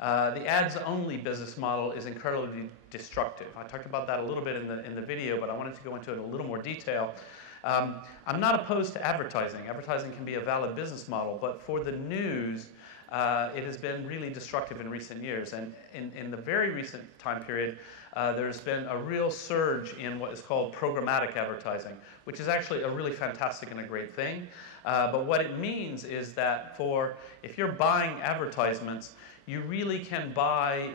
The ads-only business model is incredibly destructive. I talked about that a little bit in the video, but I wanted to go into it in a little more detail. I'm not opposed to advertising. Advertising can be a valid business model, but for the news, it has been really destructive in recent years. And in the very recent time period, there's been a real surge in what is called programmatic advertising, which is actually a really fantastic and a great thing. But what it means is that if you're buying advertisements, you really can buy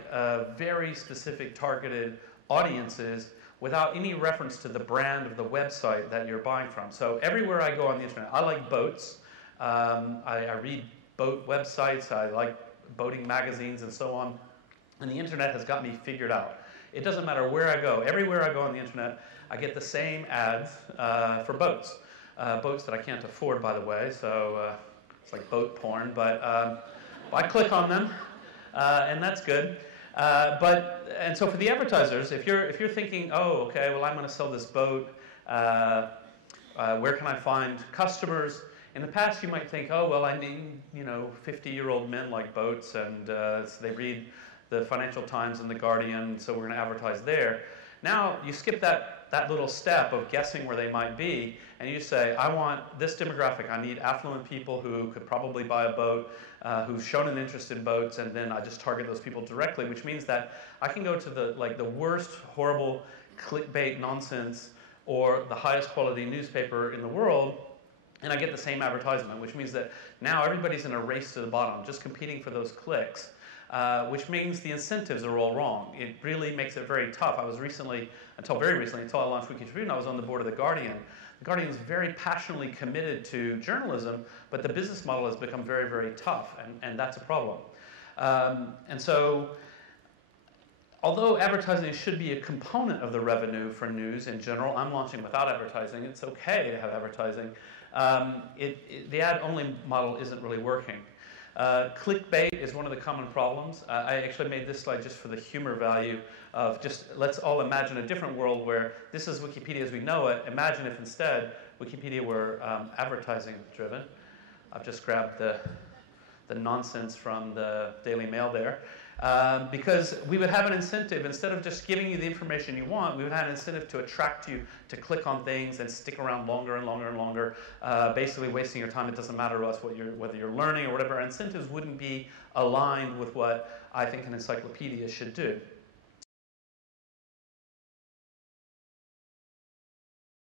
very specific targeted audiences without any reference to the brand of the website that you're buying from. So everywhere I go on the internet, I like boats. I read boat websites. I like boating magazines and so on. And the internet has got me figured out. It doesn't matter where I go. Everywhere I go on the internet, I get the same ads for boats. Boats that I can't afford, by the way, so it's like boat porn. But I click on them, and that's good. And so for the advertisers, if you're thinking, oh, okay, well, I'm going to sell this boat, where can I find customers? In the past, you might think, oh, well, I need 50-year-old men like boats, and so they read the Financial Times and the Guardian, so we're going to advertise there. Now you skip that little step of guessing where they might be, and you say, I want this demographic. I need affluent people who could probably buy a boat, who've shown an interest in boats, and then I just target those people directly, which means that I can go to the worst, horrible clickbait nonsense or the highest quality newspaper in the world, and I get the same advertisement, which means that now everybody's in a race to the bottom, just competing for those clicks. Which means the incentives are all wrong. It really makes it very tough. I was until I launched Wiki Tribune, I was on the board of the Guardian. The Guardian is very passionately committed to journalism, but the business model has become very, very tough, and that's a problem. And so, although advertising should be a component of the revenue for news in general, I'm launching without advertising. It's okay to have advertising. The ad-only model isn't really working. Clickbait is one of the common problems. I actually made this slide just for the humor value of just let's all imagine a different world where this is Wikipedia as we know it. Imagine if instead Wikipedia were advertising driven. I've just grabbed the nonsense from the Daily Mail there. Because we would have an incentive, instead of just giving you the information you want, we would have an incentive to attract you to click on things and stick around longer and longer and longer, basically wasting your time. It doesn't matter to us whether you're learning or whatever. Our incentives wouldn't be aligned with what I think an encyclopedia should do.